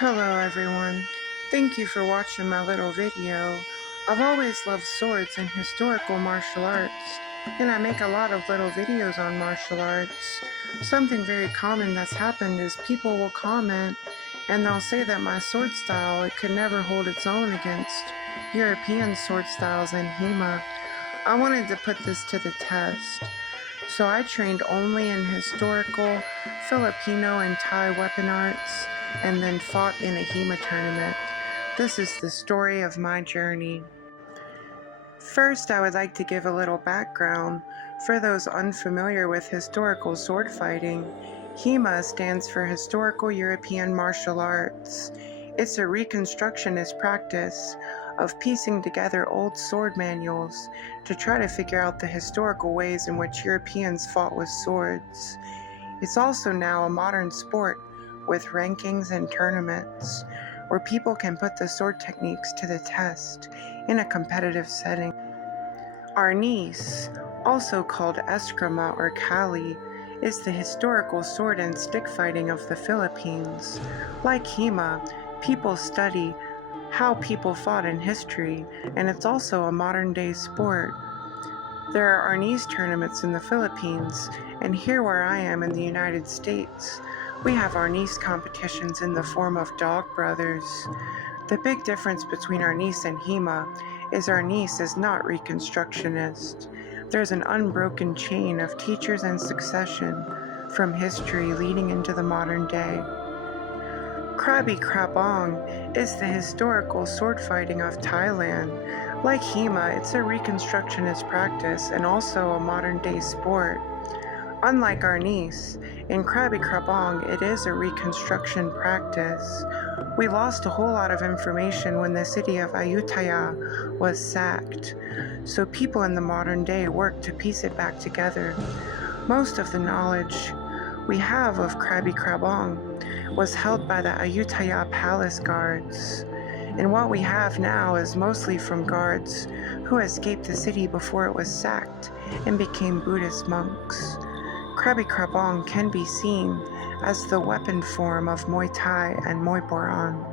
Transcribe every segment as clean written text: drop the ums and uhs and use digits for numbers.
Hello everyone. Thank you for watching my little video. I've always loved swords and historical martial arts, and I make a lot of little videos on martial arts. Something very common that's happened is people will comment and they'll say that my sword style, it could never hold its own against European sword styles and HEMA. I wanted to put this to the test. So I trained only in historical, Filipino, and Thai weapon arts, and then fought in a HEMA tournament. This is the story of my journey. First, I would like to give a little background for those unfamiliar with historical sword fighting. HEMA stands for Historical European Martial Arts. It's a reconstructionist practice of piecing together old sword manuals to try to figure out the historical ways in which Europeans fought with swords. It's also now a modern sport with rankings and tournaments where people can put the sword techniques to the test in a competitive setting. Arnis, also called eskrima or kali, is the historical sword and stick fighting of the Philippines. Like HEMA, people study how people fought in history, and it's also a modern-day sport. There are Arnis tournaments in the Philippines, and here where I am in the United States, we have Arnis competitions in the form of dog brothers. The big difference between Arnis and HEMA is Arnis is not reconstructionist. There's an unbroken chain of teachers and succession from history leading into the modern day. Krabi Krabong is the historical sword fighting of Thailand. Like HEMA, it's a reconstructionist practice and also a modern-day sport. Unlike Arnis, in Krabi Krabong, it is a reconstruction practice. We lost a whole lot of information when the city of Ayutthaya was sacked, so people in the modern day work to piece it back together. Most of the knowledge we have of Krabi Krabong was held by the Ayutthaya palace guards, and what we have now is mostly from guards who escaped the city before it was sacked and became Buddhist monks. Krabi Krabong can be seen as the weapon form of Muay Thai and Muay Boran.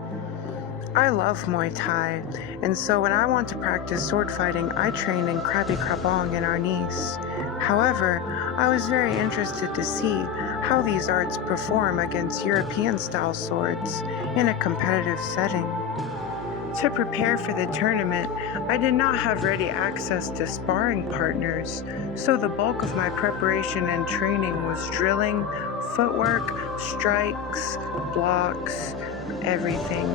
I love Muay Thai, and so when I want to practice sword fighting, I train in Krabi Krabong and Arnis. However, I was very interested to see how these arts perform against European-style swords in a competitive setting. To prepare for the tournament, I did not have ready access to sparring partners, so the bulk of my preparation and training was drilling, footwork, strikes, blocks, everything.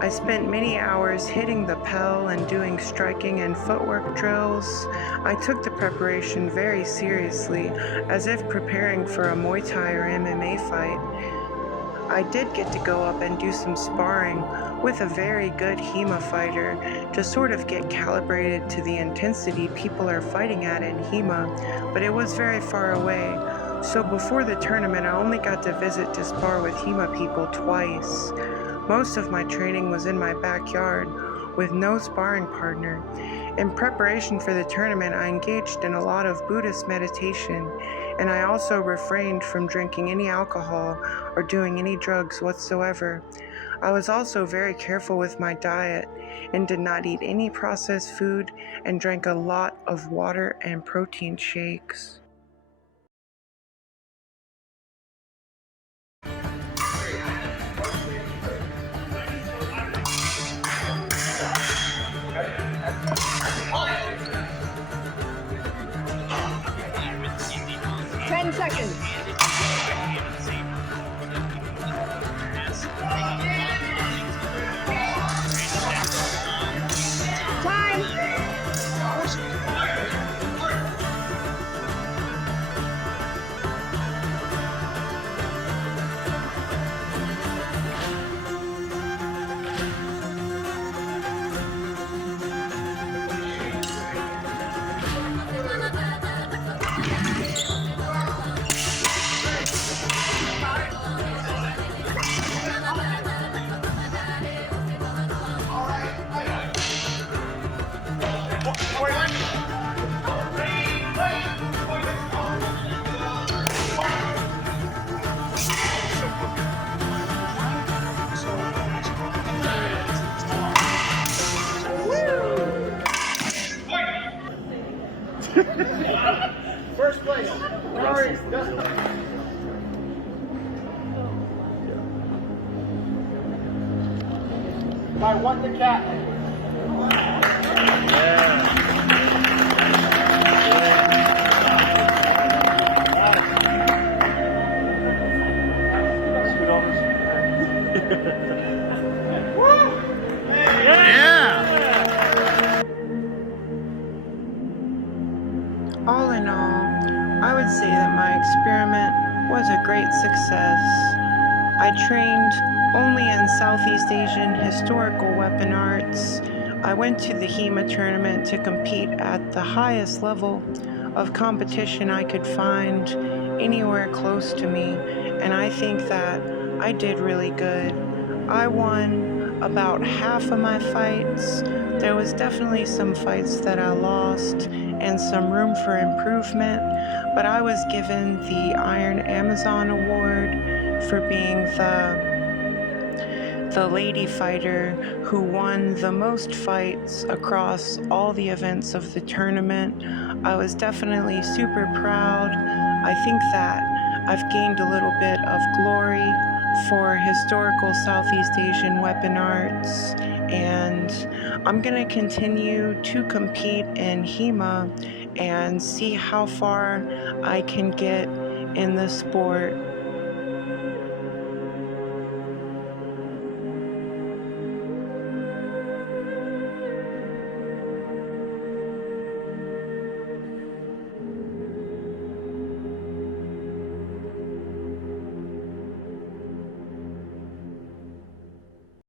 I spent many hours hitting the pel and doing striking and footwork drills. I took the preparation very seriously, as if preparing for a Muay Thai or MMA fight. I did get to go up and do some sparring with a very good HEMA fighter to sort of get calibrated to the intensity people are fighting at in HEMA, but it was very far away. So before the tournament, I only got to visit to spar with HEMA people twice. Most of my training was in my backyard with no sparring partner. In preparation for the tournament, I engaged in a lot of Buddhist meditation, and I also refrained from drinking any alcohol or doing any drugs whatsoever. I was also very careful with my diet and did not eat any processed food and drank a lot of water and protein shakes. Seconds. I want the cat. All in all, I would say that my experiment was a great success. I trained only in Southeast Asian historical weapon arts. I went to the HEMA tournament to compete at the highest level of competition I could find anywhere close to me, and I think that I did really good. I won about half of my fights. There was definitely some fights that I lost and some room for improvement, but I was given the Iron Amazon Award for being the lady fighter who won the most fights across all the events of the tournament. I was definitely super proud. I think that I've gained a little bit of glory for historical Southeast Asian weapon arts, and I'm going to continue to compete in HEMA and see how far I can get in the sport.